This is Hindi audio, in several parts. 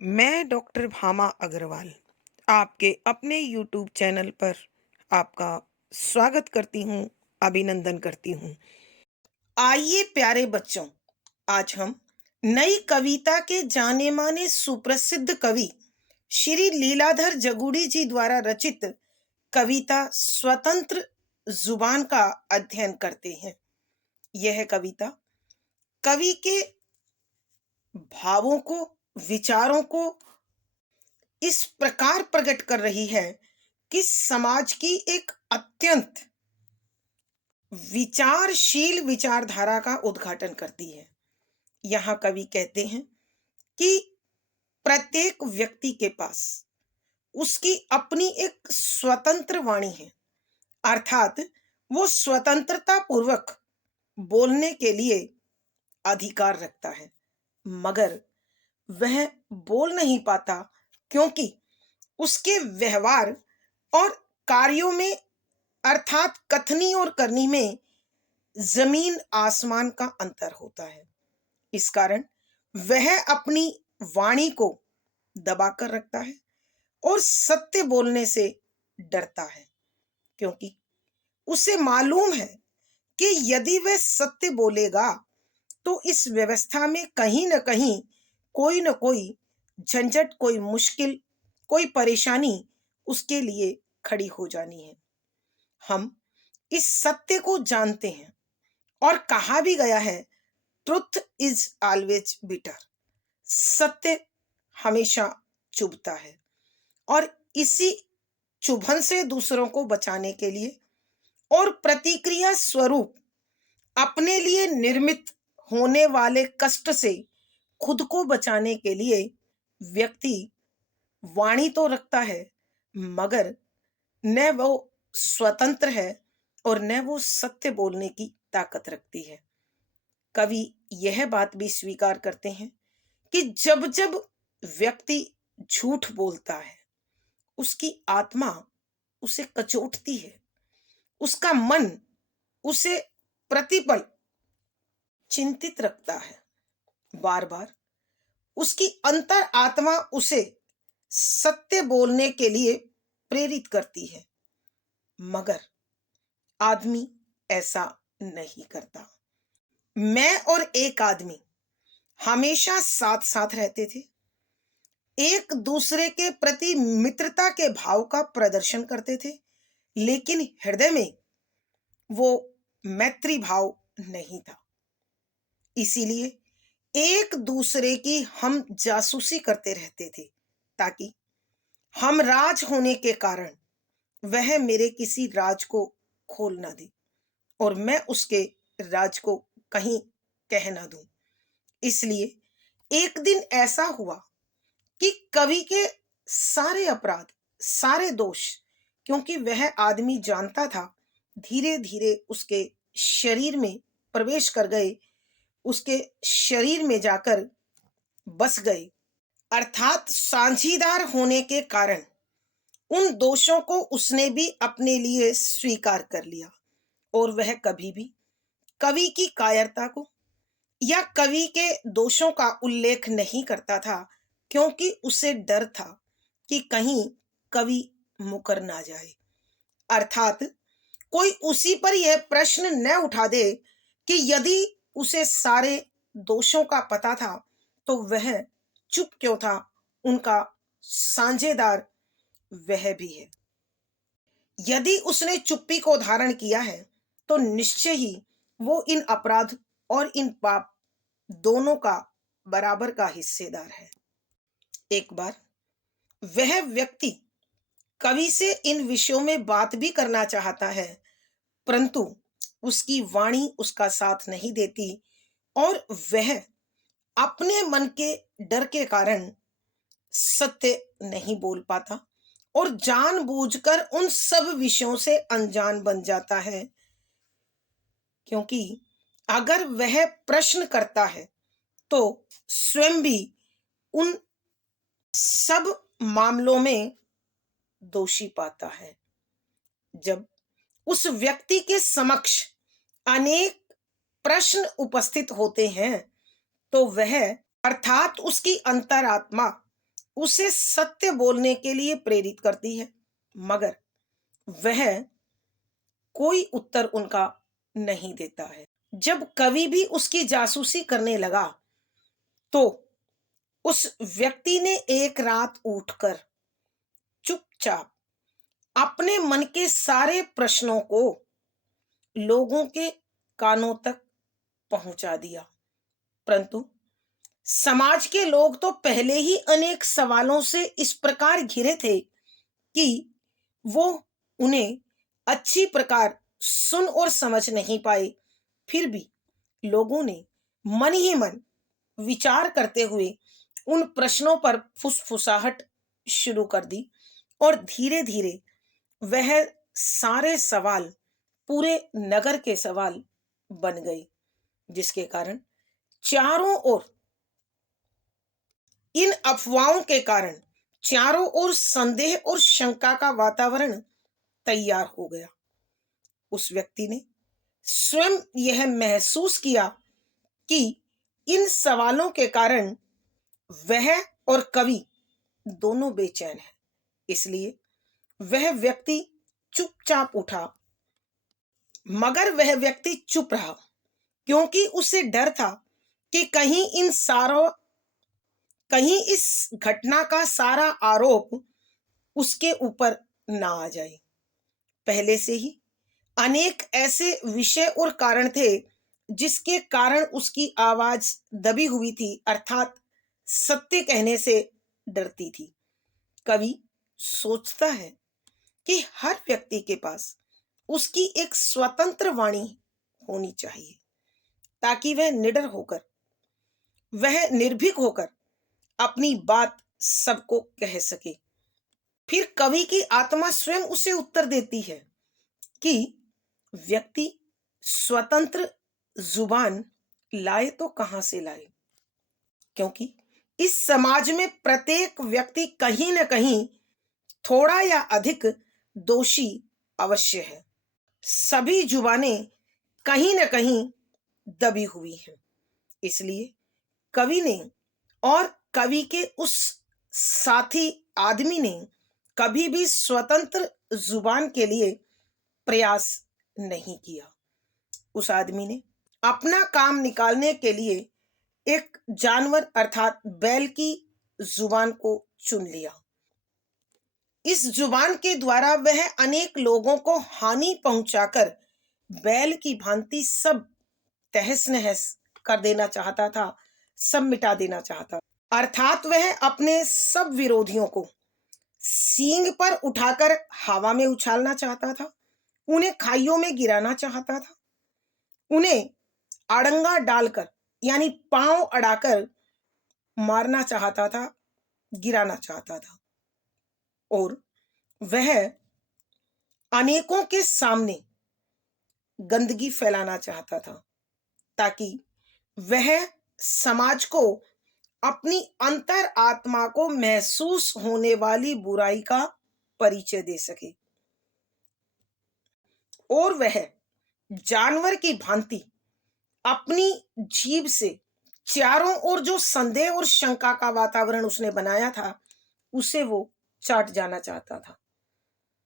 मैं डॉक्टर भामा अग्रवाल आपके अपने यूट्यूब चैनल पर आपका स्वागत करती हूँ, अभिनंदन करती हूँ। आइए प्यारे बच्चों, आज हम नई कविता के जाने माने सुप्रसिद्ध कवि श्री लीलाधर जगुड़ी जी द्वारा रचित कविता स्वतंत्र जुबान का अध्ययन करते हैं। यह कविता कवि के भावों को, विचारों को इस प्रकार प्रकट कर रही है कि समाज की एक अत्यंत विचारशील विचारधारा का उद्घाटन करती है। यहाँ कवि कहते हैं कि प्रत्येक व्यक्ति के पास उसकी अपनी एक स्वतंत्र वाणी है, अर्थात वो स्वतंत्रता पूर्वक बोलने के लिए अधिकार रखता है, मगर वह बोल नहीं पाता क्योंकि उसके व्यवहार और कार्यों में, अर्थात कथनी और करनी में जमीन आसमान का अंतर होता है। इस कारण वह अपनी वाणी को दबाकर रखता है और सत्य बोलने से डरता है, क्योंकि उसे मालूम है कि यदि वह सत्य बोलेगा तो इस व्यवस्था में कहीं न कहीं कोई न कोई झंझट, कोई मुश्किल, कोई परेशानी उसके लिए खड़ी हो जानी है। हम इस सत्य को जानते हैं और कहा भी गया है, ट्रुथ इज ऑलवेज बिटर। सत्य हमेशा चुभता है और इसी चुभन से दूसरों को बचाने के लिए और प्रतिक्रिया स्वरूप अपने लिए निर्मित होने वाले कष्ट से खुद को बचाने के लिए व्यक्ति वाणी तो रखता है, मगर न वो स्वतंत्र है और न वो सत्य बोलने की ताकत रखती है। कवि यह बात भी स्वीकार करते हैं कि जब जब व्यक्ति झूठ बोलता है, उसकी आत्मा उसे कचोटती है, उसका मन उसे प्रतिपल चिंतित रखता है, बार बार उसकी अंतर आत्मा उसे सत्य बोलने के लिए प्रेरित करती है, मगर आदमी ऐसा नहीं करता। मैं और एक आदमी हमेशा साथ साथ रहते थे, एक दूसरे के प्रति मित्रता के भाव का प्रदर्शन करते थे, लेकिन हृदय में वो मैत्री भाव नहीं था। इसीलिए एक दूसरे की हम जासूसी करते रहते थे, ताकि हम राज होने के कारण वह मेरे किसी राज को खोल ना दे और मैं उसके राज को कहीं कह ना दूं। इसलिए एक दिन ऐसा हुआ कि कवि के सारे अपराध, सारे दोष, क्योंकि वह आदमी जानता था, धीरे धीरे उसके शरीर में प्रवेश कर गए, उसके शरीर में जाकर बस गए, अर्थात साझीदार होने के कारण उन दोषों को उसने भी अपने लिए स्वीकार कर लिया और वह कभी भी कवि की कायरता को या कवि के दोषों का उल्लेख नहीं करता था, क्योंकि उसे डर था कि कहीं कवि मुकर ना जाए, अर्थात कोई उसी पर यह प्रश्न न उठा दे कि यदि उसे सारे दोषों का पता था तो वह चुप क्यों था, उनका साझेदार वह भी है। यदि उसने चुप्पी को धारण किया है तो निश्चय ही वो इन अपराध और इन पाप दोनों का बराबर का हिस्सेदार है। एक बार वह व्यक्ति कवि से इन विषयों में बात भी करना चाहता है, परंतु उसकी वाणी उसका साथ नहीं देती और वह अपने मन के डर के कारण सत्य नहीं बोल पाता और जानबूझकर उन सब विषयों से अनजान बन जाता है, क्योंकि अगर वह प्रश्न करता है तो स्वयं भी उन सब मामलों में दोषी पाता है। जब उस व्यक्ति के समक्ष अनेक प्रश्न उपस्थित होते हैं तो वह, अर्थात उसकी अंतरात्मा, उसे सत्य बोलने के लिए प्रेरित करती है, मगर वह कोई उत्तर उनका नहीं देता है। जब कवि भी उसकी जासूसी करने लगा, तो उस व्यक्ति ने एक रात उठकर चुपचाप अपने मन के सारे प्रश्नों को लोगों के कानों तक पहुंचा दिया। परंतु समाज के लोग तो पहले ही अनेक सवालों से इस प्रकार घिरे थे कि वो उन्हें अच्छी प्रकार सुन और समझ नहीं पाए। फिर भी लोगों ने मन ही मन विचार करते हुए उन प्रश्नों पर फुसफुसाहट शुरू कर दी, और धीरे धीरे वह सारे सवाल पूरे नगर के सवाल बन गए, जिसके कारण चारों ओर इन अफवाहों के कारण चारों ओर संदेह और शंका का वातावरण तैयार हो गया। उस व्यक्ति ने स्वयं यह महसूस किया कि इन सवालों के कारण वह और कवि दोनों बेचैन हैं। इसलिए वह व्यक्ति चुपचाप उठा, मगर वह व्यक्ति चुप रहा, क्योंकि उसे डर था कि कहीं इस घटना का सारा आरोप उसके ऊपर ना आ जाए। पहले से ही अनेक ऐसे विषय और कारण थे जिसके कारण उसकी आवाज दबी हुई थी, अर्थात सत्य कहने से डरती थी। कवि सोचता है कि हर व्यक्ति के पास उसकी एक स्वतंत्र वाणी होनी चाहिए, ताकि वह निडर होकर, वह निर्भीक होकर अपनी बात सबको कह सके। फिर कवि की आत्मा स्वयं उसे उत्तर देती है कि व्यक्ति स्वतंत्र जुबान लाए तो कहां से लाए, क्योंकि इस समाज में प्रत्येक व्यक्ति कहीं न कहीं थोड़ा या अधिक दोषी अवश्य है। सभी जुबानें कहीं न कहीं दबी हुई हैं। इसलिए कवि ने और कवि के उस साथी आदमी ने कभी भी स्वतंत्र जुबान के लिए प्रयास नहीं किया। उस आदमी ने अपना काम निकालने के लिए एक जानवर अर्थात बैल की जुबान को चुन लिया। इस जुबान के द्वारा वह अनेक लोगों को हानि पहुंचाकर बैल की भांति सब तहस नहस कर देना चाहता था, सब मिटा देना चाहता। अर्थात वह अपने सब विरोधियों को सींग पर उठाकर हवा में उछालना चाहता था, उन्हें खाइयों में गिराना चाहता था, उन्हें अड़ंगा डालकर यानी पांव अड़ाकर मारना चाहता था, गिराना चाहता था। और वह अनेकों के सामने गंदगी फैलाना चाहता था, ताकि वह समाज को अपनी अंतर आत्मा को महसूस होने वाली बुराई का परिचय दे सके। और वह जानवर की भांति अपनी जीभ से चारों ओर जो संदेह और शंका का वातावरण उसने बनाया था, उसे वो चाट जाना चाहता था,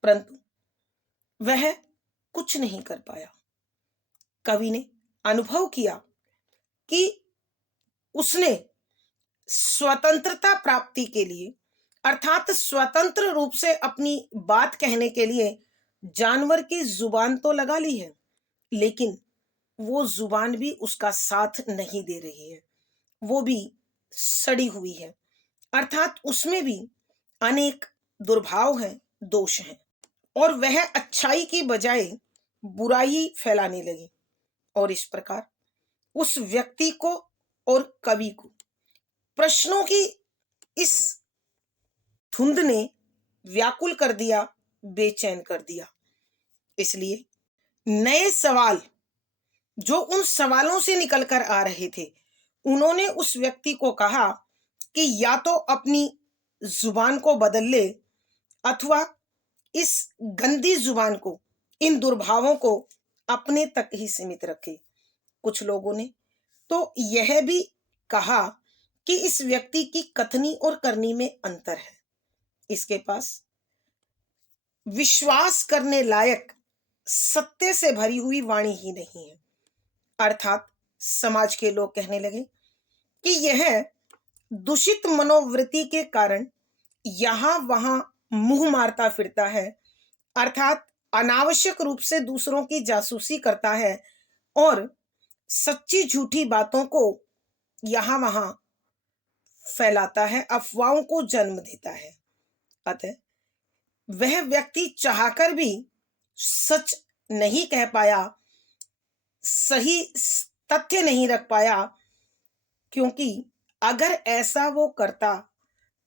परंतु वह कुछ नहीं कर पाया। कवि ने अनुभव किया कि उसने स्वतंत्रता प्राप्ति के लिए अर्थात स्वतंत्र रूप से अपनी बात कहने के लिए जानवर की जुबान तो लगा ली है, लेकिन वो जुबान भी उसका साथ नहीं दे रही है, वो भी सड़ी हुई है, अर्थात उसमें भी अनेक दुर्भाव हैं, दोष हैं, और वह अच्छाई की बजाय बुराई फैलाने लगी। और इस प्रकार उस व्यक्ति को और कवि को प्रश्नों की इस धुंध ने व्याकुल कर दिया, बेचैन कर दिया। इसलिए नए सवाल जो उन सवालों से निकल कर आ रहे थे, उन्होंने उस व्यक्ति को कहा कि या तो अपनी जुबान को बदल ले, अथवा इस गंदी जुबान को, इन दुर्भावों को अपने तक ही सीमित रखे। कुछ लोगों ने तो यह भी कहा कि इस व्यक्ति की कथनी और करनी में अंतर है। इसके पास विश्वास करने लायक सत्य से भरी हुई वाणी ही नहीं है। अर्थात समाज के लोग कहने लगे कि यह दूषित मनोवृत्ति के कारण यहां वहां मुंह मारता फिरता है, अर्थात अनावश्यक रूप से दूसरों की जासूसी करता है और सच्ची झूठी बातों को यहां वहां फैलाता है, अफवाहों को जन्म देता है। अतः वह व्यक्ति चाहकर भी सच नहीं कह पाया, सही तथ्य नहीं रख पाया, क्योंकि अगर ऐसा वो करता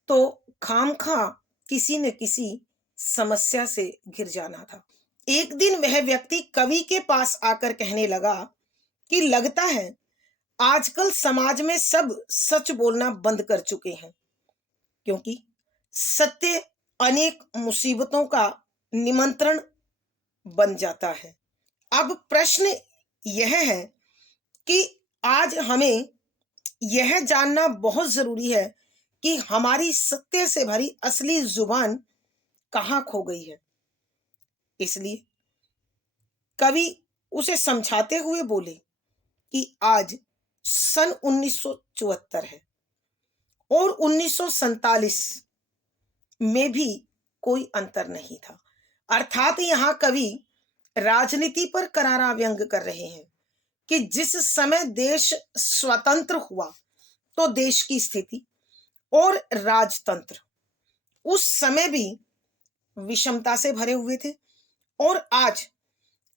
तो खामखा किसी न किसी समस्या से घिर जाना था। एक दिन वह व्यक्ति कवि के पास आकर कहने लगा कि लगता है आजकल समाज में सब सच बोलना बंद कर चुके हैं, क्योंकि सत्य अनेक मुसीबतों का निमंत्रण बन जाता है। अब प्रश्न यह है कि आज हमें यह जानना बहुत जरूरी है कि हमारी सत्य से भरी असली जुबान कहाँ खो गई है। इसलिए कवि उसे समझाते हुए बोले कि आज सन 1974 है और 1947 में भी कोई अंतर नहीं था। अर्थात यहाँ कवि राजनीति पर करारा व्यंग कर रहे हैं कि जिस समय देश स्वतंत्र हुआ तो देश की स्थिति और राजतंत्र उस समय भी विषमता से भरे हुए थे, और आज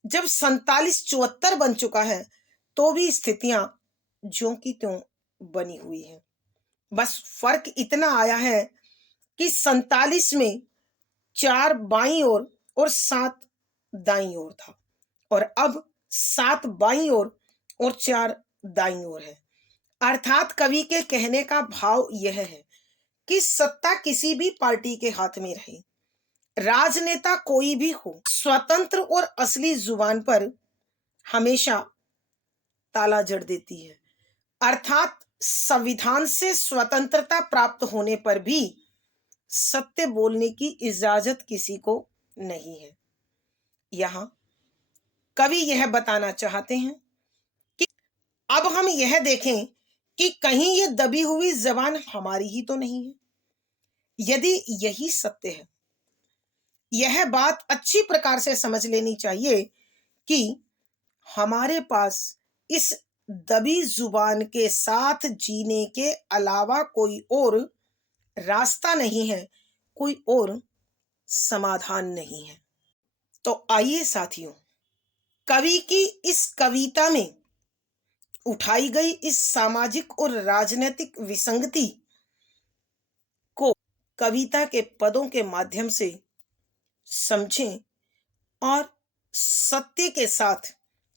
जब 47-74 बन चुका है तो भी स्थितियां ज्यों की त्यों बनी हुई हैं। बस फर्क इतना आया है कि 47 में 4 बाईं ओर और 7 दाईं ओर था, और अब 7 बाईं ओर और 4 दाईं ओर है। अर्थात कवि के कहने का भाव यह है कि सत्ता किसी भी पार्टी के हाथ में रहे, राजनेता कोई भी हो, स्वतंत्र और असली जुबान पर हमेशा ताला जड़ देती है। अर्थात संविधान से स्वतंत्रता प्राप्त होने पर भी सत्य बोलने की इजाजत किसी को नहीं है। यहां कवि यह बताना चाहते हैं कि अब हम यह देखें कि कहीं ये दबी हुई जबान हमारी ही तो नहीं है। यदि यही सत्य है, यह बात अच्छी प्रकार से समझ लेनी चाहिए कि हमारे पास इस दबी जुबान के साथ जीने के अलावा कोई और रास्ता नहीं है, कोई और समाधान नहीं है। तो आइए साथियों, कवि की इस कविता में उठाई गई इस सामाजिक और राजनीतिक विसंगति को कविता के पदों के माध्यम से समझें और सत्य के साथ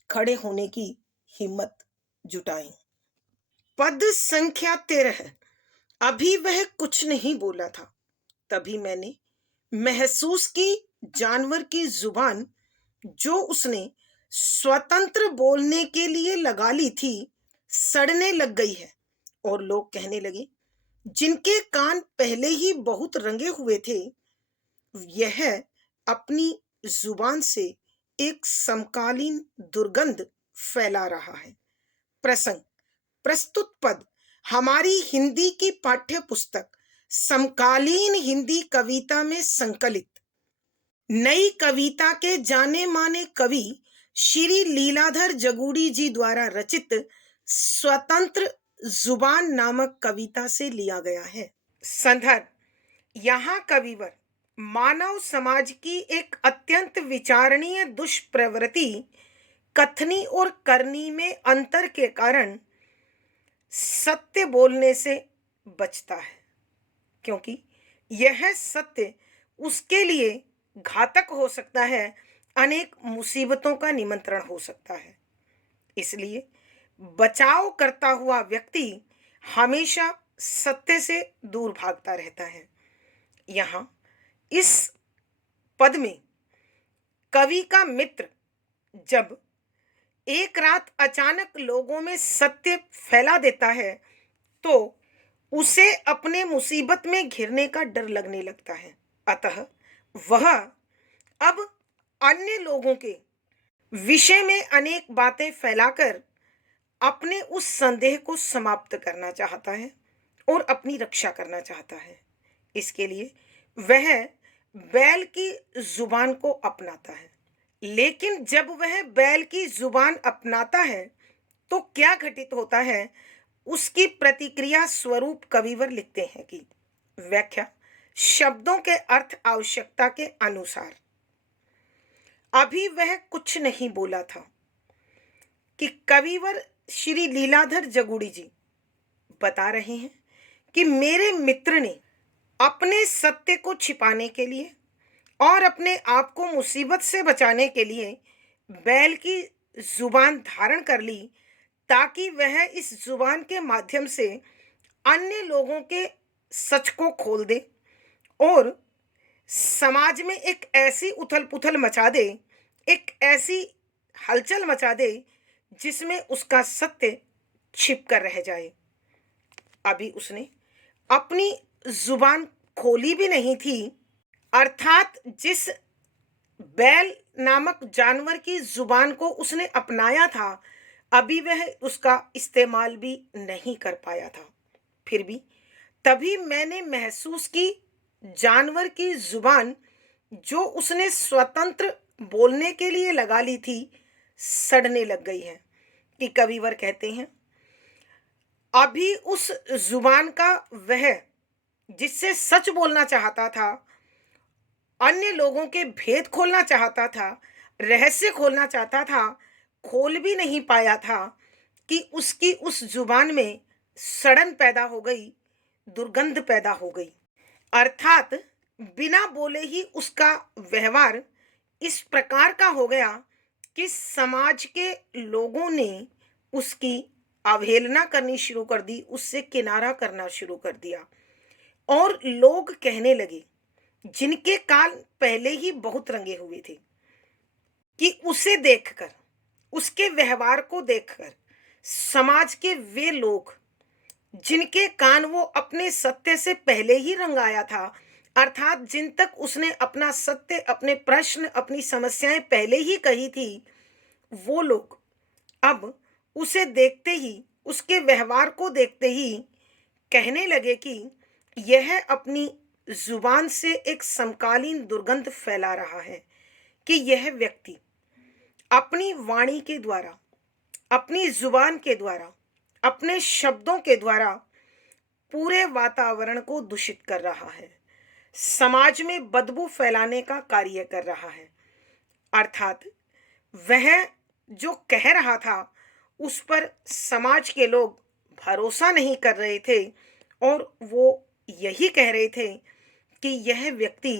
खड़े होने की हिम्मत जुटाएं। पद संख्या 13। अभी वह कुछ नहीं बोला था, तभी मैंने महसूस की जानवर की जुबान जो उसने स्वतंत्र बोलने के लिए लगा ली थी सड़ने लग गई है। और लोग कहने लगे, जिनके कान पहले ही बहुत रंगे हुए थे, यह अपनी जुबान से एक समकालीन दुर्गंध फैला रहा है। प्रसंग प्रस्तुत पद हमारी हिंदी की पाठ्य पुस्तक समकालीन हिंदी कविता में संकलित नई कविता के जाने माने कवि श्री लीलाधर जगूड़ी जी द्वारा रचित स्वतंत्र जुबान नामक कविता से लिया गया है। संदर्भ, यहाँ कविवर मानव समाज की एक अत्यंत विचारणीय दुष्प्रवृत्ति कथनी और करनी में अंतर के कारण सत्य बोलने से बचता है, क्योंकि यह सत्य उसके लिए घातक हो सकता है, अनेक मुसीबतों का निमंत्रण हो सकता है। इसलिए बचाव करता हुआ व्यक्ति हमेशा सत्य से दूर भागता रहता है। यहाँ इस पद में कवि का मित्र जब एक रात अचानक लोगों में सत्य फैला देता है तो उसे अपने मुसीबत में घिरने का डर लगने लगता है। अतः वह अब अन्य लोगों के विषय में अनेक बातें फैलाकर अपने उस संदेह को समाप्त करना चाहता है और अपनी रक्षा करना चाहता है। इसके लिए वह बैल की जुबान को अपनाता है। लेकिन जब वह बैल की जुबान अपनाता है तो क्या घटित होता है, उसकी प्रतिक्रिया स्वरूप कविवर लिखते हैं कि व्याख्या शब्दों के अर्थ आवश्यकता के अनुसार। अभी वह कुछ नहीं बोला था कि कविवर श्री लीलाधर जगुड़ी जी बता रहे हैं कि मेरे मित्र ने अपने सत्य को छिपाने के लिए और अपने आप को मुसीबत से बचाने के लिए बैल की जुबान धारण कर ली, ताकि वह इस जुबान के माध्यम से अन्य लोगों के सच को खोल दे और समाज में एक ऐसी उथल-पुथल मचा दे, एक ऐसी हलचल मचा दे जिसमें उसका सत्य छिप कर रह जाए। अभी उसने अपनी जुबान खोली भी नहीं थी, अर्थात जिस बैल नामक जानवर की जुबान को उसने अपनाया था, अभी वह उसका इस्तेमाल भी नहीं कर पाया था। फिर भी तभी मैंने महसूस की जानवर की जुबान जो उसने स्वतंत्र बोलने के लिए लगा ली थी, सड़ने लग गई है। कि कविवर कहते हैं, अभी उस जुबान का वह जिससे सच बोलना चाहता था, अन्य लोगों के भेद खोलना चाहता था, रहस्य खोलना चाहता था, खोल भी नहीं पाया था कि उसकी उस जुबान में सड़न पैदा हो गई, दुर्गंध पैदा हो गई। अर्थात बिना बोले ही उसका व्यवहार इस प्रकार का हो गया कि समाज के लोगों ने उसकी अवहेलना करनी शुरू कर दी, उससे किनारा करना शुरू कर दिया। और लोग कहने लगे, जिनके कान पहले ही बहुत रंगे हुए थे, कि उसे देखकर, उसके व्यवहार को देखकर समाज के वे लोग जिनके कान वो अपने सत्य से पहले ही रंगाया था, अर्थात जिन तक उसने अपना सत्य, अपने प्रश्न, अपनी समस्याएं पहले ही कही थी, वो लोग अब उसे देखते ही, उसके व्यवहार को देखते ही कहने लगे कि यह अपनी जुबान से एक समकालीन दुर्गंध फैला रहा है, कि यह व्यक्ति अपनी वाणी के द्वारा, अपनी जुबान के द्वारा, अपने शब्दों के द्वारा पूरे वातावरण को दूषित कर रहा है, समाज में बदबू फैलाने का कार्य कर रहा है। अर्थात वह जो कह रहा था उस पर समाज के लोग भरोसा नहीं कर रहे थे और वो यही कह रहे थे कि यह व्यक्ति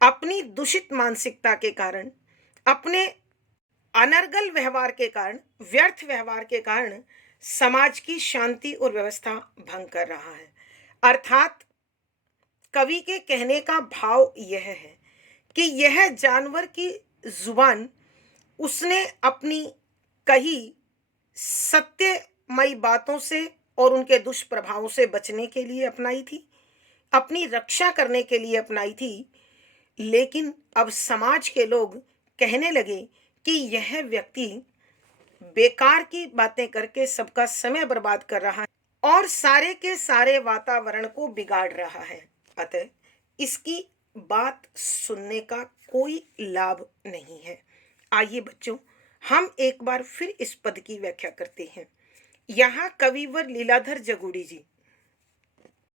अपनी दूषित मानसिकता के कारण, अपने अनर्गल व्यवहार के कारण, व्यर्थ व्यवहार के कारण समाज की शांति और व्यवस्था भंग कर रहा है। अर्थात कवि के कहने का भाव यह है कि यह जानवर की जुबान उसने अपनी कही सत्यमयी बातों से और उनके दुष्प्रभावों से बचने के लिए अपनाई थी, अपनी रक्षा करने के लिए अपनाई थी। लेकिन अब समाज के लोग कहने लगे कि यह व्यक्ति बेकार की बातें करके सबका समय बर्बाद कर रहा है और सारे के सारे वातावरण को बिगाड़ रहा है। अतः इसकी बात सुनने का कोई लाभ नहीं है। आइए बच्चों, हम एक बार फिर इस पद की व्याख्या करते हैं। यहाँ कविवर लीलाधर जगुड़ी जी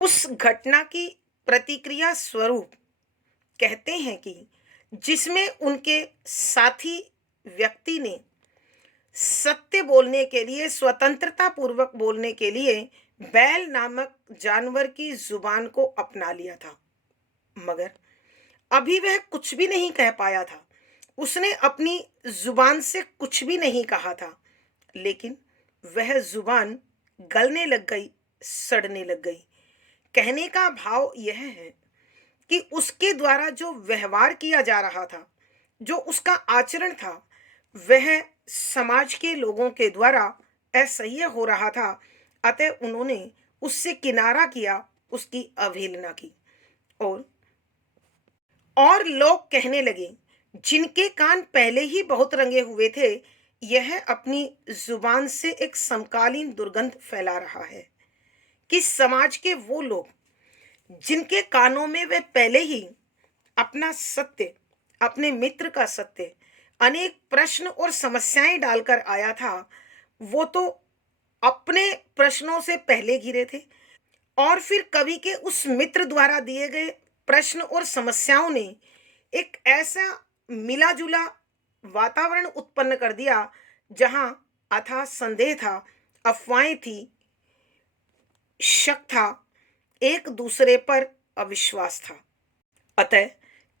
उस घटना की प्रतिक्रिया स्वरूप कहते हैं कि जिसमें उनके साथी व्यक्ति ने सत्य बोलने के लिए, स्वतंत्रता पूर्वक बोलने के लिए बैल नामक जानवर की जुबान को अपना लिया था, मगर अभी वह कुछ भी नहीं कह पाया था। उसने अपनी जुबान से कुछ भी नहीं कहा था, लेकिन वह जुबान गलने लग गई, सड़ने लग गई। कहने का भाव यह है कि उसके द्वारा जो व्यवहार किया जा रहा था, जो उसका आचरण था, वह समाज के लोगों के द्वारा असह्य हो रहा था। अतः उन्होंने उससे किनारा किया, उसकी अवहेलना की। और लोग कहने लगे, जिनके कान पहले ही बहुत रंगे हुए थे, यह अपनी जुबान से एक समकालीन दुर्गंध फैला रहा है। कि समाज के वो लोग जिनके कानों में वे पहले ही अपना सत्य, अपने मित्र का सत्य, अनेक प्रश्न और समस्याएं डालकर आया था, वो तो अपने प्रश्नों से पहले घिरे थे, और फिर कवि के उस मित्र द्वारा दिए गए प्रश्न और समस्याओं ने एक ऐसा मिला जुला वातावरण उत्पन्न कर दिया जहां अथाह संदेह था, अफवाहें थी, शक था, एक दूसरे पर अविश्वास था। अतः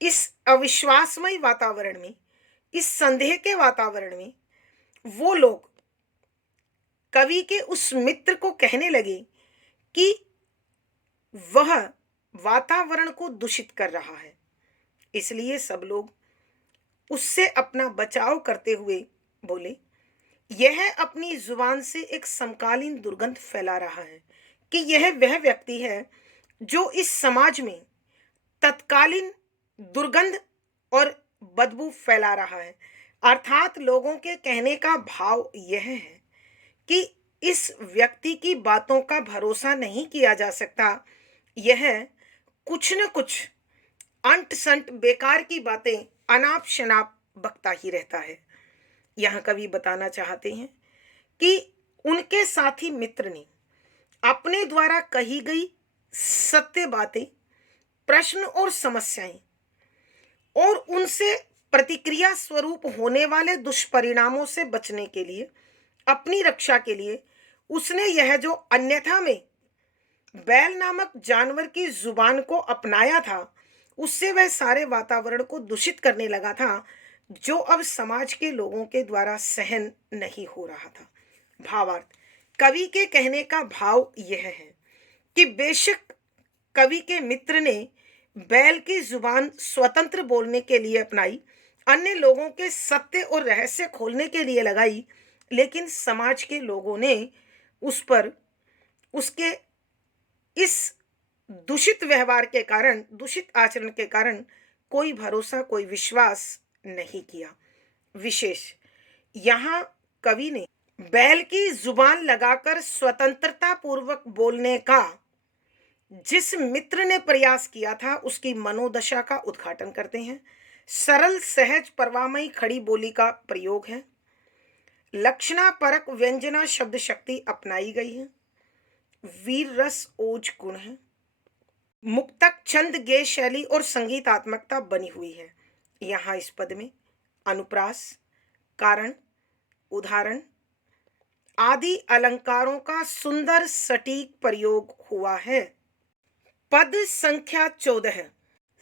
इस अविश्वासमय वातावरण में, इस संदेह के वातावरण में, वो लोग कवि के उस मित्र को कहने लगे कि वह वातावरण को दूषित कर रहा है। इसलिए सब लोग उससे अपना बचाव करते हुए बोले, यह अपनी जुबान से एक समकालीन दुर्गंध फैला रहा है। कि यह वह व्यक्ति है जो इस समाज में तत्कालीन दुर्गंध और बदबू फैला रहा है। अर्थात लोगों के कहने का भाव यह है कि इस व्यक्ति की बातों का भरोसा नहीं किया जा सकता। यह कुछ न कुछ अंट संट बेकार की बातें अनाप शनाप बकता ही रहता है। यह कवि बताना चाहते हैं कि उनके साथी मित्र ने अपने द्वारा कही गई सत्य बातें, प्रश्न और समस्याएं और उनसे प्रतिक्रिया स्वरूप होने वाले दुष्परिणामों से बचने के लिए, अपनी रक्षा के लिए, उसने यह जो अन्यथा में बैल नामक जानवर की जुबान को अपनाया था, उससे वह सारे वातावरण को दूषित करने लगा था, जो अब समाज के लोगों के द्वारा सहन नहीं हो रहा था। भावार्थ, कवि के कहने का भाव यह है कि बेशक कवि के मित्र ने बैल की जुबान स्वतंत्र बोलने के लिए अपनाई, अन्य लोगों के सत्य और रहस्य खोलने के लिए लगाई, लेकिन समाज के लोगों ने उस पर, उसके इस दूषित व्यवहार के कारण, दूषित आचरण के कारण कोई भरोसा, कोई विश्वास नहीं किया। विशेष यहाँ कवि ने बैल की जुबान लगाकर स्वतंत्रता पूर्वक बोलने का जिस मित्र ने प्रयास किया था, उसकी मनोदशा का उद्घाटन करते हैं। सरल, सहज, परवामयी खड़ी बोली का प्रयोग है। लक्षणा परक व्यंजना शब्द शक्ति अपनाई गई है। वीर रस ओज गुण है। मुक्तक, छंद, गेय शैली और संगीतात्मकता बनी हुई है। यहाँ इस पद में अनुप्रास, कारण, उदाहरण आदि अलंकारों का सुंदर सटीक प्रयोग हुआ है। पद संख्या 14।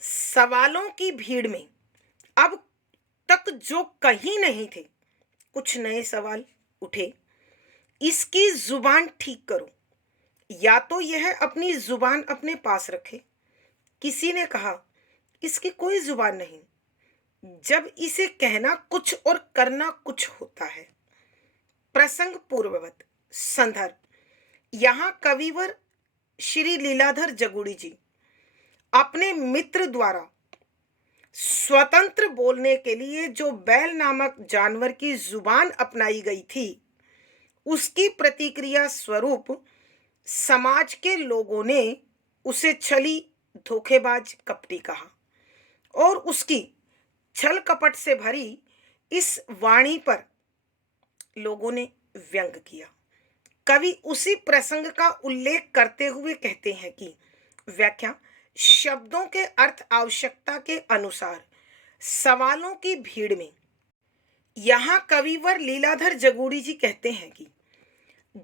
सवालों की भीड़ में अब तक जो कहीं नहीं थे, कुछ नए सवाल उठे। इसकी जुबान ठीक करो, या तो यह अपनी जुबान अपने पास रखे। किसी ने कहा, इसकी कोई जुबान नहीं, जब इसे कहना कुछ और करना कुछ होता है। प्रसंग पूर्ववत। संदर्भ, यहाँ कविवर श्री लीलाधर जगुड़ी जी अपने मित्र द्वारा स्वतंत्र बोलने के लिए जो बैल नामक जानवर की जुबान अपनाई गई थी, उसकी प्रतिक्रिया स्वरूप समाज के लोगों ने उसे छली, धोखेबाज, कपटी कहा और उसकी छल कपट से भरी इस वाणी पर लोगों ने व्यंग किया। कवि उसी प्रसंग का उल्लेख करते हुए कहते हैं कि व्याख्या, शब्दों के अर्थ आवश्यकता के अनुसार सवालों की भीड़ में। यहाँ कविवर लीलाधर जगुड़ी जी कहते हैं कि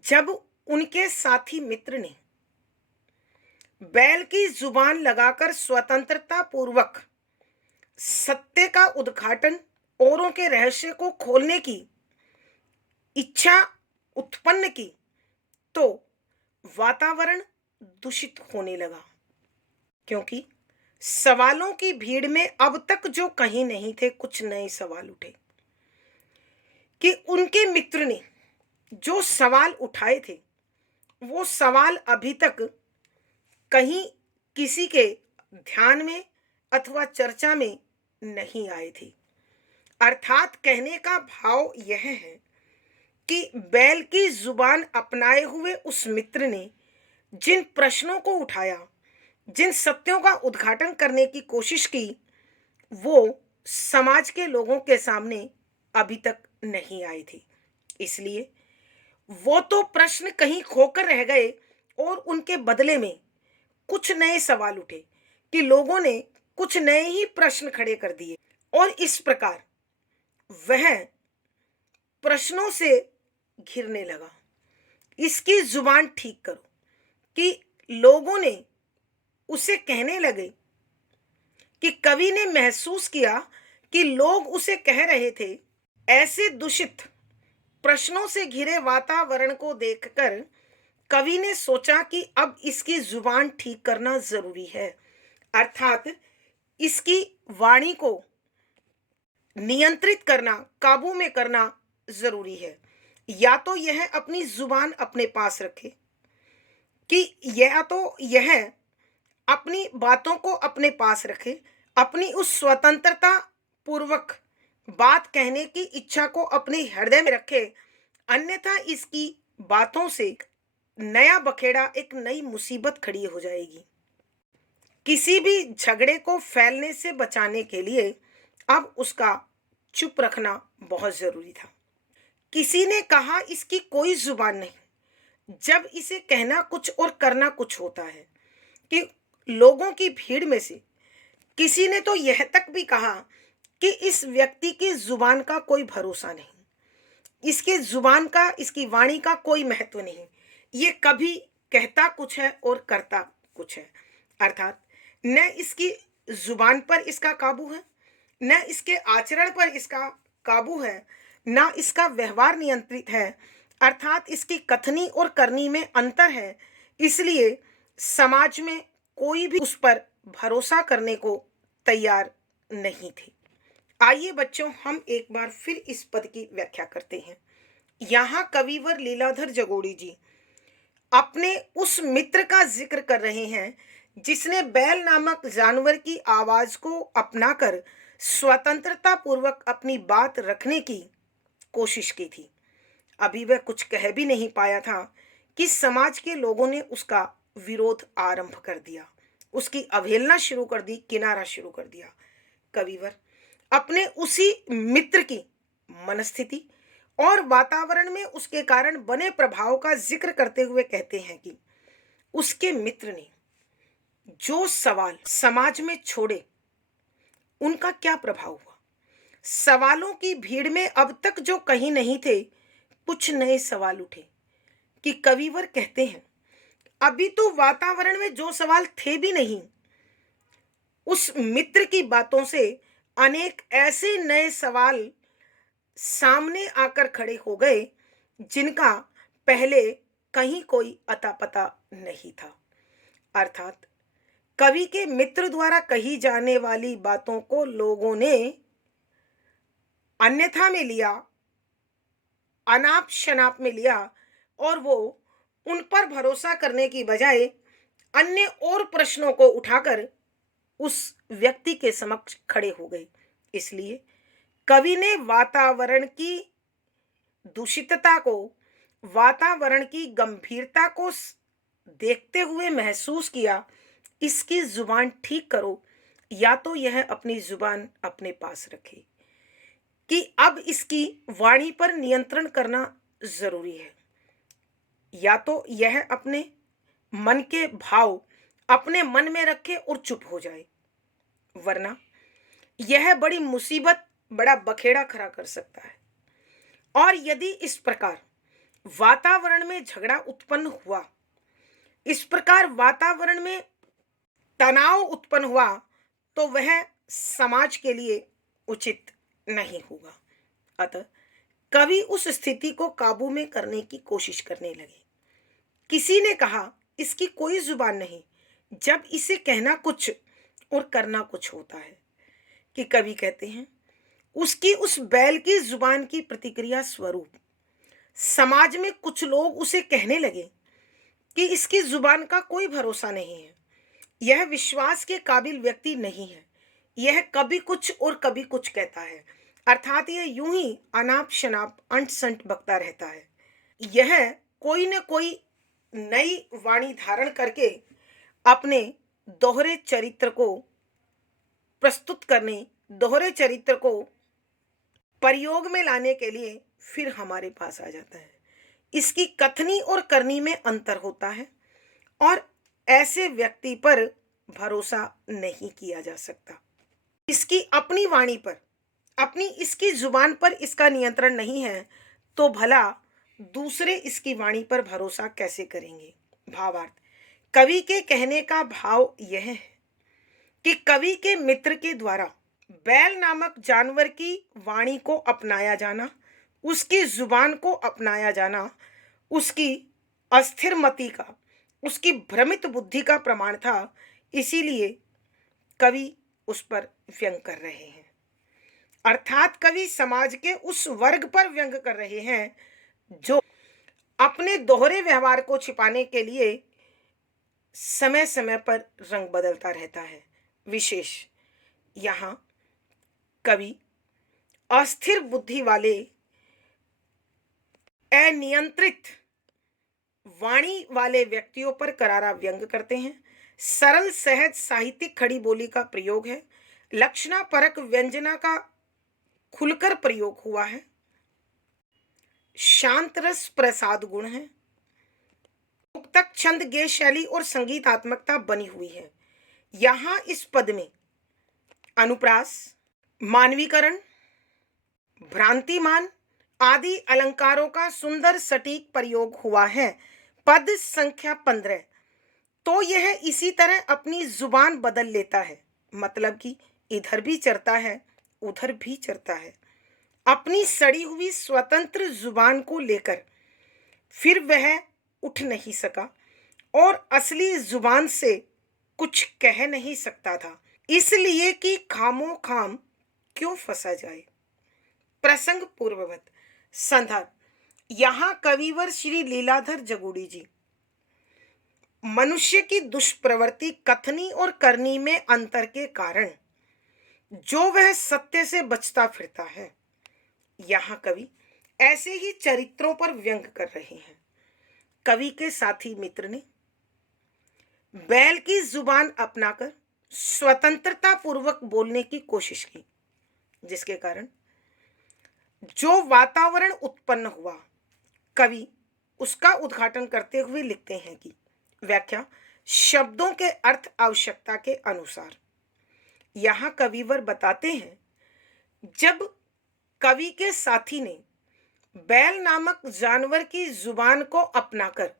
जब उनके साथी मित्र ने बैल की जुबान लगाकर स्वतंत्रता पूर्वक सत्य का उद्घाटन, औरों के रहस्य को खोलने की इच्छा उत्पन्न की, तो वातावरण दूषित होने लगा। क्योंकि सवालों की भीड़ में अब तक जो कहीं नहीं थे, कुछ नए सवाल उठे। कि उनके मित्र ने जो सवाल उठाए थे, वो सवाल अभी तक कहीं किसी के ध्यान में अथवा चर्चा में नहीं आए थे। अर्थात कहने का भाव यह है कि बैल की जुबान अपनाए हुए उस मित्र ने जिन प्रश्नों को उठाया, जिन सत्यों का उद्घाटन करने की कोशिश की, वो समाज के लोगों के सामने अभी तक नहीं आए थे। इसलिए वो तो प्रश्न कहीं खोकर रह गए और उनके बदले में कुछ नए सवाल उठे कि लोगों ने कुछ नए ही प्रश्न खड़े कर दिए और इस प्रकार वह प्रश्नों से घिरने लगा। इसकी जुबान ठीक करो कि लोगों ने उसे कहने लगे कि कवि ने महसूस किया कि लोग उसे कह रहे थे। ऐसे दूषित प्रश्नों से घिरे वातावरण को देखकर कवि ने सोचा कि अब इसकी जुबान ठीक करना जरूरी है, अर्थात इसकी वाणी को नियंत्रित करना, काबू में करना जरूरी है। या तो यह अपनी जुबान अपने पास रखे कि या तो यह अपनी बातों को अपने पास रखे, अपनी उस स्वतंत्रता पूर्वक बात कहने की इच्छा को अपने हृदय में रखे, अन्यथा इसकी बातों से नया बखेड़ा, एक नई मुसीबत खड़ी हो जाएगी। किसी भी झगड़े को फैलने से बचाने के लिए अब उसका चुप रखना बहुत जरूरी था। किसी ने कहा इसकी कोई जुबान नहीं। जब इसे कहना कुछ और करना कुछ होता है कि लोगों की भीड़ में से किसी ने तो यह तक भी कहा कि इस व्यक्ति की जुबान का कोई भरोसा नहीं, इसके जुबान का, इसकी वाणी का कोई महत्व नहीं, ये कभी कहता कुछ है और करता कुछ है। अर्थात न इसकी जुबान पर इसका काबू है, न इसके आचरण पर इसका काबू है, न इसका व्यवहार नियंत्रित है, अर्थात इसकी कथनी और करनी में अंतर है। इसलिए समाज में कोई भी उस पर भरोसा करने को तैयार नहीं थे। आइए बच्चों, हम एक बार फिर इस पद की व्याख्या करते हैं। यहाँ कविवर लीलाधर जगोड़ी जी अपने उस मित्र का जिक्र कर रहे हैं जिसने बैल नामक जानवर की आवाज को अपनाकर स्वतंत्रता पूर्वक अपनी बात रखने की कोशिश की थी। अभी वह कुछ कह भी नहीं पाया था कि समाज के लोगों ने उसका विरोध आरंभ कर दिया, उसकी अवहेलना शुरू कर दी, किनारा शुरू कर दिया। कविवर अपने उसी मित्र की मनस्थिति और वातावरण में उसके कारण बने प्रभाव का जिक्र करते हुए कहते हैं कि उसके मित्र ने जो सवाल समाज में छोड़े उनका क्या प्रभाव हुआ। सवालों की भीड़ में अब तक जो कहीं नहीं थे, कुछ नए सवाल उठे कि कविवर कहते हैं अभी तो वातावरण में जो सवाल थे भी नहीं, उस मित्र की बातों से अनेक ऐसे नए सवाल सामने आकर खड़े हो गए जिनका पहले कहीं कोई अता पता नहीं था। अर्थात कवि के मित्र द्वारा कही जाने वाली बातों को लोगों ने अन्यथा में लिया, अनाप शनाप में लिया और वो उन पर भरोसा करने की बजाय अन्य और प्रश्नों को उठाकर उस व्यक्ति के समक्ष खड़े हो गए। इसलिए कवि ने वातावरण की दूषितता को, वातावरण की गंभीरता को देखते हुए महसूस किया, इसकी जुबान ठीक करो, या तो यह अपनी जुबान अपने पास रखे कि अब इसकी वाणी पर नियंत्रण करना जरूरी है, या तो यह अपने मन के भाव अपने मन में रखे और चुप हो जाए, वरना यह बड़ी मुसीबत, बड़ा बखेड़ा खड़ा कर सकता है। और यदि इस प्रकार वातावरण में झगड़ा उत्पन्न हुआ, इस प्रकार वातावरण में तनाव उत्पन्न हुआ, तो वह समाज के लिए उचित नहीं होगा। अतः कवि उस स्थिति को काबू में करने की कोशिश करने लगे। किसी ने कहा इसकी कोई जुबान नहीं, जब इसे कहना कुछ और करना कुछ होता है। कि कवि कहते हैं उसकी उस बैल की जुबान की प्रतिक्रिया स्वरूप समाज में कुछ लोग उसे कहने लगे कि इसकी जुबान का कोई भरोसा नहीं है, यह विश्वास के काबिल व्यक्ति नहीं है, यह कभी कुछ और कभी कुछ कहता है, अर्थात यह यूं ही अनाप शनाप अंट संट बकता रहता है। यह कोई न कोई नई वाणी धारण करके अपने दोहरे चरित्र को प्रस्तुत करने, दोहरे चरित्र को प्रयोग में लाने के लिए फिर हमारे पास आ जाता है। इसकी कथनी और करनी में अंतर होता है और ऐसे व्यक्ति पर भरोसा नहीं किया जा सकता। इसकी अपनी वाणी पर, अपनी इसकी जुबान पर इसका नियंत्रण नहीं है, तो भला दूसरे इसकी वाणी पर भरोसा कैसे करेंगे। भावार्थ, कवि के कहने का भाव यह है कि कवि के मित्र के द्वारा बैल नामक जानवर की वाणी को अपनाया जाना, उसकी जुबान को अपनाया जाना, उसकी अस्थिर मति का, उसकी भ्रमित बुद्धि का प्रमाण था। इसीलिए कवि उस पर व्यंग कर रहे हैं, अर्थात कवि समाज के उस वर्ग पर व्यंग कर रहे हैं जो अपने दोहरे व्यवहार को छिपाने के लिए समय समय पर रंग बदलता रहता है। विशेष यहाँ कवि अस्थिर बुद्धि वाले, अनियंत्रित वाणी वाले व्यक्तियों पर करारा व्यंग करते हैं। सरल सहज साहित्यिक खड़ी बोली का प्रयोग है, लक्षणा परक व्यंजना का खुलकर प्रयोग हुआ है, शांत रस प्रसाद गुण है, मुक्तक छंद गेय शैली और संगीतात्मकता बनी हुई है। यहाँ इस पद में अनुप्रास, मानवीकरण, भ्रांतिमान आदि अलंकारों का सुंदर सटीक प्रयोग हुआ है। पद संख्या 15। तो यह इसी तरह अपनी जुबान बदल लेता है, मतलब कि इधर भी चरता है उधर भी चरता है, अपनी सड़ी हुई स्वतंत्र जुबान को लेकर। फिर वह उठ नहीं सका और असली जुबान से कुछ कह नहीं सकता था, इसलिए कि खामो खाम क्यों फंसा जाए। प्रसंग पूर्ववत। संदर्भ, यहाँ कविवर श्री लीलाधर जगुड़ी जी मनुष्य की दुष्प्रवृत्ति कथनी और करनी में अंतर के कारण जो वह सत्य से बचता फिरता है, यहाँ कवि ऐसे ही चरित्रों पर व्यंग कर रहे हैं। कवि के साथी मित्र ने बैल की जुबान अपनाकर स्वतंत्रता पूर्वक बोलने की कोशिश की, जिसके कारण जो वातावरण उत्पन्न हुआ, कवि उसका उद्घाटन करते हुए लिखते हैं कि व्याख्या शब्दों के अर्थ आवश्यकता के अनुसार। यहाँ कविवर बताते हैं, जब कवि के साथी ने बैल नामक जानवर की जुबान को अपनाकर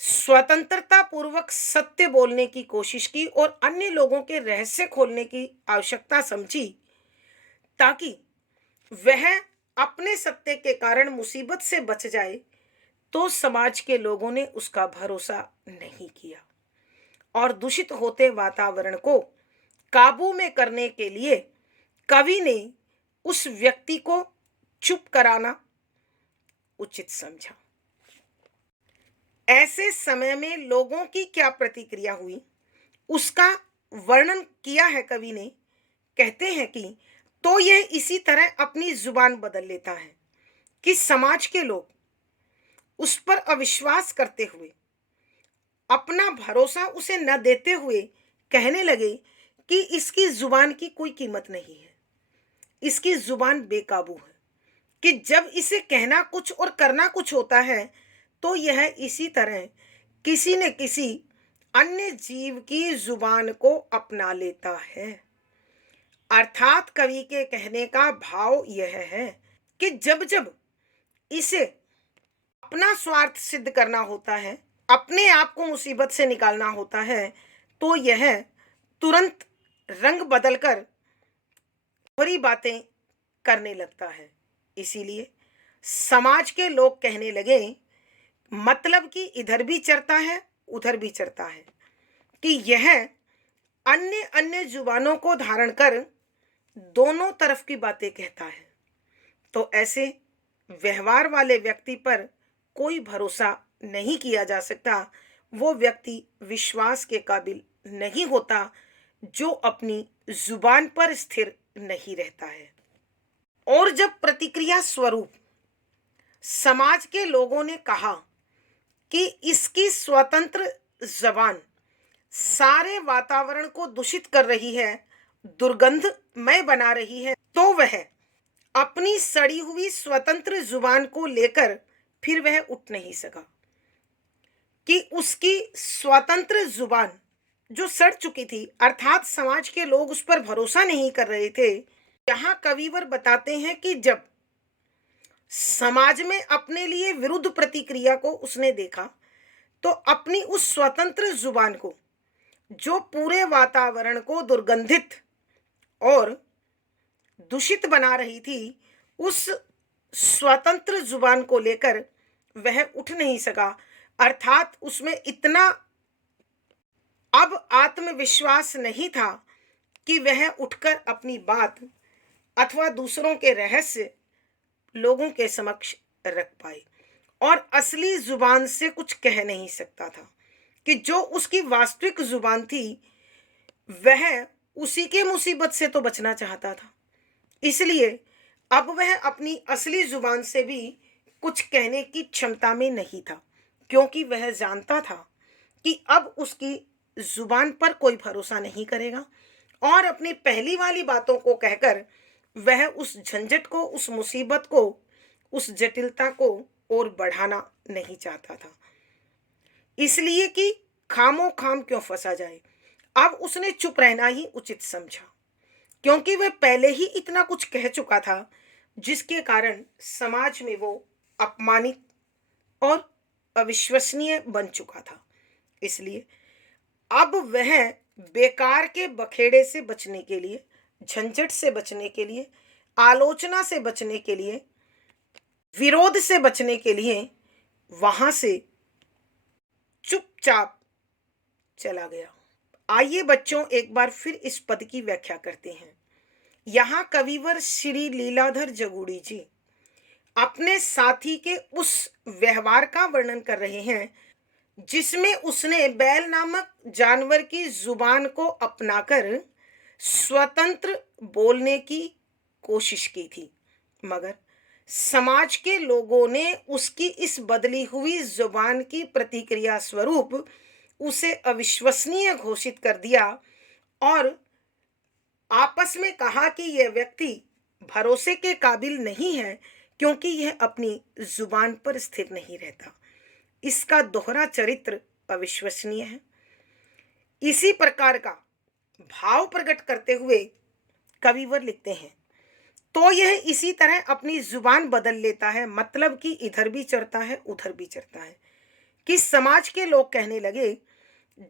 स्वतंत्रता पूर्वक सत्य बोलने की कोशिश की और अन्य लोगों के रहस्य खोलने की आवश्यकता समझी, ताकि वह अपने सत्य के कारण मुसीबत से बच जाए, तो समाज के लोगों ने उसका भरोसा नहीं किया और दूषित होते वातावरण को काबू में करने के लिए कवि ने उस व्यक्ति को चुप कराना उचित समझा। ऐसे समय में लोगों की क्या प्रतिक्रिया हुई, उसका वर्णन किया है कवि ने। कहते हैं कि तो यह इसी तरह अपनी जुबान बदल लेता है कि समाज के लोग उस पर अविश्वास करते हुए, अपना भरोसा उसे न देते हुए कहने लगे कि इसकी जुबान की कोई कीमत नहीं है, इसकी जुबान बेकाबू है, कि जब इसे कहना कुछ और करना कुछ होता है तो यह इसी तरह किसी न किसी अन्य जीव की जुबान को अपना लेता है। अर्थात कवि के कहने का भाव यह है कि जब जब इसे अपना स्वार्थ सिद्ध करना होता है, अपने आप को मुसीबत से निकालना होता है, तो यह तुरंत रंग बदलकर बुरी बातें करने लगता है। इसीलिए समाज के लोग कहने लगे, मतलब कि इधर भी चरता है उधर भी चरता है, कि यह अन्य अन्य जुबानों को धारण कर दोनों तरफ की बातें कहता है। तो ऐसे व्यवहार वाले व्यक्ति पर कोई भरोसा नहीं किया जा सकता वो व्यक्ति विश्वास के काबिल नहीं होता जो अपनी जुबान पर स्थिर नहीं रहता है। और जब प्रतिक्रिया स्वरूप समाज के लोगों ने कहा कि इसकी स्वतंत्र जबान सारे वातावरण को दूषित कर रही है, दुर्गंधमय बना रही है, तो वह अपनी सड़ी हुई स्वतंत्र जुबान को लेकर फिर वह उठ नहीं सका। कि उसकी स्वतंत्र जुबान जो सड़ चुकी थी, अर्थात समाज के लोग उस पर भरोसा नहीं कर रहे थे। यहाँ कविवर बताते हैं कि जब समाज में अपने लिए विरुद्ध प्रतिक्रिया को उसने देखा, तो अपनी उस स्वतंत्र जुबान को, जो पूरे वातावरण को दुर्गंधित और दूषित बना रही थी, उस स्वतंत्र जुबान को लेकर वह उठ नहीं सका। अर्थात उसमें इतना अब आत्मविश्वास नहीं था कि वह उठकर अपनी बात अथवा दूसरों के रहस्य लोगों के समक्ष रख पाए, और असली जुबान से कुछ कह नहीं सकता था। कि जो उसकी वास्तविक जुबान थी, वह उसी के मुसीबत से तो बचना चाहता था, इसलिए अब वह अपनी असली जुबान से भी कुछ कहने की क्षमता में नहीं था, क्योंकि वह जानता था कि अब उसकी जुबान पर कोई भरोसा नहीं करेगा, और अपनी पहली वाली बातों को कहकर वह उस झंझट को, उस मुसीबत को, उस जटिलता को और बढ़ाना नहीं चाहता था। इसलिए कि खामो खाम क्यों फंसा जाए, अब उसने चुप रहना ही उचित समझा, क्योंकि वह पहले ही इतना कुछ कह चुका था जिसके कारण समाज में वो अपमानित और अविश्वसनीय बन चुका था। इसलिए अब वह बेकार के बखेड़े से बचने के लिए, झंझट से बचने के लिए, आलोचना से बचने के लिए, विरोध से बचने के लिए वहां से चुपचाप चला गया। आइए बच्चों, एक बार फिर इस पद की व्याख्या करते हैं। यहाँ कविवर श्री लीलाधर जगूड़ी जी अपने साथी के उस व्यवहार का वर्णन कर रहे हैं जिसमें उसने बैल नामक जानवर की जुबान को अपनाकर स्वतंत्र बोलने की कोशिश की थी, मगर समाज के लोगों ने उसकी इस बदली हुई जुबान की प्रतिक्रिया स्वरूप उसे अविश्वसनीय घोषित कर दिया और आपस में कहा कि यह व्यक्ति भरोसे के काबिल नहीं है, क्योंकि यह अपनी जुबान पर स्थिर नहीं रहता। इसका दोहरा चरित्र अविश्वसनीय है। इसी प्रकार का भाव प्रकट करते हुए कविवर लिखते हैं, तो यह इसी तरह अपनी जुबान बदल लेता है, मतलब कि इधर भी चढ़ता है उधर भी चढ़ता है। कि समाज के लोग कहने लगे,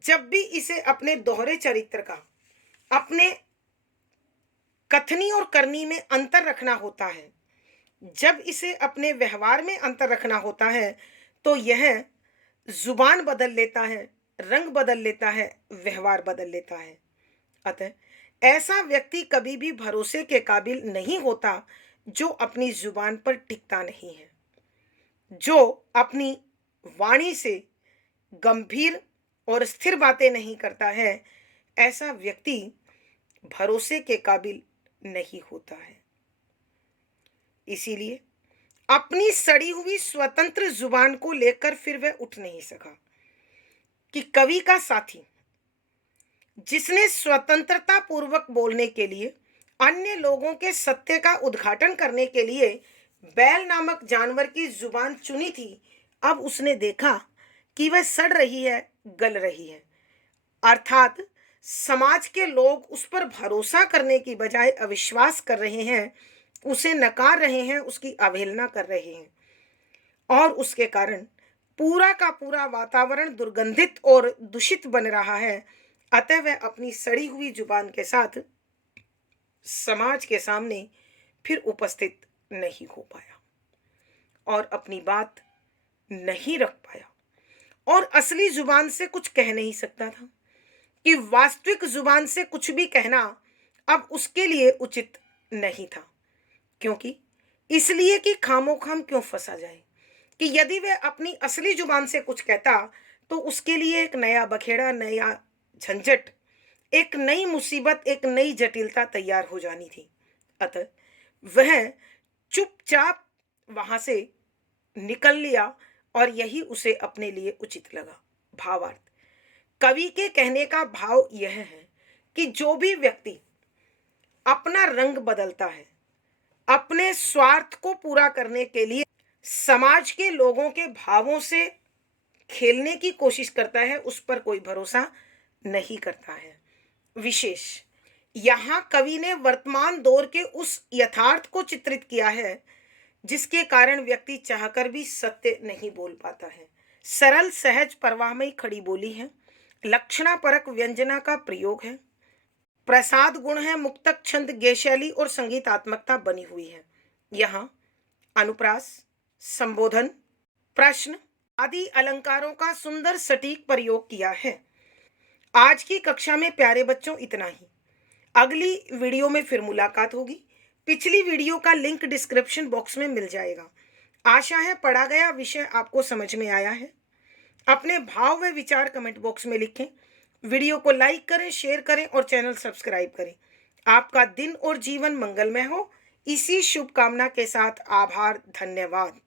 जब भी इसे अपने दोहरे चरित्र का, अपने कथनी और करनी में अंतर रखना होता है, जब इसे अपने व्यवहार में अंतर रखना होता है, तो यह जुबान बदल लेता है, रंग बदल लेता है, व्यवहार बदल लेता है। अतः ऐसा व्यक्ति कभी भी भरोसे के काबिल नहीं होता जो अपनी जुबान पर टिकता नहीं है, जो अपनी वाणी से गंभीर और स्थिर बातें नहीं करता है। ऐसा व्यक्ति भरोसे के काबिल नहीं होता है। इसीलिए अपनी सड़ी हुई स्वतंत्र जुबान को लेकर फिर वह उठ नहीं सका। कि कवि का साथी जिसने स्वतंत्रता पूर्वक बोलने के लिए, अन्य लोगों के सत्य का उद्घाटन करने के लिए बैल नामक जानवर की जुबान चुनी थी, अब उसने देखा कि वह सड़ रही है, गल रही है। अर्थात समाज के लोग उस पर भरोसा करने की बजाय अविश्वास कर रहे हैं, उसे नकार रहे हैं, उसकी अवहेलना कर रहे हैं, और उसके कारण पूरा का पूरा वातावरण दुर्गंधित और दूषित बन रहा है। अतः वह अपनी सड़ी हुई जुबान के साथ समाज के सामने फिर उपस्थित नहीं हो पाया और अपनी बात नहीं रख पाया, और असली जुबान से कुछ कह नहीं सकता था। कि वास्तविक जुबान से कुछ भी कहना अब उसके लिए उचित नहीं था, क्योंकि इसलिए कि खामोखाम क्यों फंसा जाए। कि यदि वह अपनी असली जुबान से कुछ कहता तो उसके लिए एक नया बखेड़ा, नया झंझट, एक नई मुसीबत, एक नई जटिलता तैयार हो जानी थी। अतः वह चुपचाप वहां से निकल लिया और यही उसे अपने लिए उचित लगा। भावार्थ, कवि के कहने का भाव यह है कि जो भी व्यक्ति अपना रंग बदलता है, अपने स्वार्थ को पूरा करने के लिए समाज के लोगों के भावों से खेलने की कोशिश करता है, उस पर कोई भरोसा नहीं करता है। विशेष यहाँ कवि ने वर्तमान दौर के उस यथार्थ को चित्रित किया है जिसके कारण व्यक्ति चाहकर भी सत्य नहीं बोल पाता है। सरल, सहज, परवाहमयी खड़ी बोली है, लक्षणापरक व्यंजना का प्रयोग है, प्रसाद गुण है, मुक्तक छंद, गेयशैली और संगीतात्मकता बनी हुई है। यहाँ अनुप्रास, संबोधन, प्रश्न आदि अलंकारों का सुंदर सटीक प्रयोग किया है। आज की कक्षा में प्यारे बच्चों इतना ही। अगली वीडियो में फिर मुलाकात होगी। पिछली वीडियो का लिंक डिस्क्रिप्शन बॉक्स में मिल जाएगा। आशा है पढ़ा गया विषय आपको समझ में आया है। अपने भाव व विचार कमेंट बॉक्स में लिखें। वीडियो को लाइक करें, शेयर करें और चैनल सब्सक्राइब करें। आपका दिन और जीवन मंगलमय हो, इसी शुभकामना के साथ आभार, धन्यवाद।